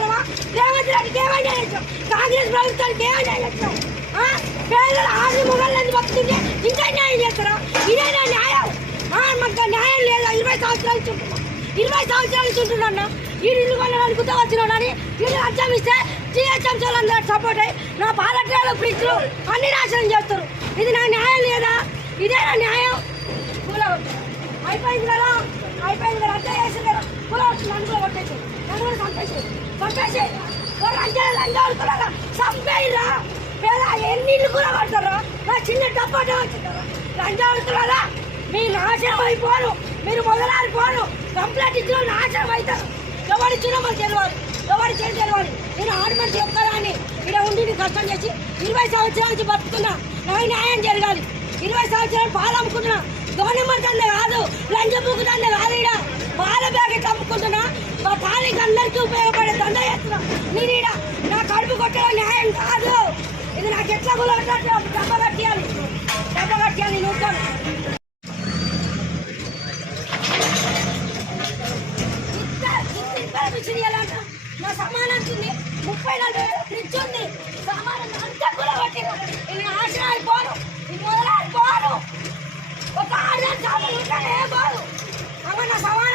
కాలమా? రేవంత్ రెడ్డికి ఏమైనా చేస్తాం, కాంగ్రెస్ ప్రభుత్వానికి ఏమైనా చేస్తాం? పేదల ఆరు మొగళ్ళని బతుకుంటే ఇంకా న్యాయం చేస్తారా? ఇదేనా న్యాయం? మాకు న్యాయం లేదా? 20 సంవత్సరాలు చుంటున్నా, 20 సంవత్సరాలు చుంటున్నా. ఈ ఇల్లు కొనడానికి గుర్తు వచ్చినాడని ఇల్లు అర్థం ఇస్తే జిహెచ్ఎంసీ వాళ్ళందరూ సపోర్ట్ అయ్యి నా పాలట్రాలు ఫ్రిడ్జ్లు అన్ని నాశనం చేస్తారు. ఇది నా న్యాయం లేదా? ఇదేనా న్యాయం? అయిపోయింది కదా, అయిపోయింది కదా, అంతా చేసి కదా కూడా నన్ను కూడా కొట్టేసి నన్ను కూడా చంపేసి లంచాడుతున్నారా? చంపేయరా? పేద ఎన్ని ఇల్లు కూడా పడతారా? నా చిన్న డబ్బాటే వచ్చింటారా? లంచాడుతున్నారా? మీ నాశనం అయిపోను, మీరు మొదలారిపోను. కంప్లైంట్ ఇచ్చిన నాశనం అవుతారు. ఎవరి చిన్న మాకు తెలియాలి, ఎవరి చేతి తెలియాలి. నేను ఆడమని చెప్తానని ఇక్కడ ఉండి కష్టం చేసి 20 సంవత్సరాల నుంచి బతుకుతున్నా. నాకు న్యాయం జరగాలి. 20 సంవత్సరాలు పాలు అమ్ముకుంటున్నా. గవర్నమెంట్ అన్నీ కాదు, లంచ బుక్కుదండే కాదు. ఇక్కడ పాల ప్యాకెట్ అమ్ముకుంటున్నా. మా తాళికి అందరికీ ఉపయోగపడే దండ చేస్తున్నా. నేను ఇక్కడ నా కడుపు కొట్టడం న్యాయం కాదు. ఇది నాకు ఎట్లా కూడా డబ్బ కట్టియాలి, డబ్బ కట్టియాలి. నేను ఉంటాను. నా సమానానికి 30-40 ఫ్రిడ్జ్ ఉంది. సమానం అంతా కూడా కొట్టిన నేను ఆశ అయిపోను, ఇది మొదలైపోను. ఒక ఆడదాని సామాన్ ఉంటానే పోదు. అమ్మ నా సమానం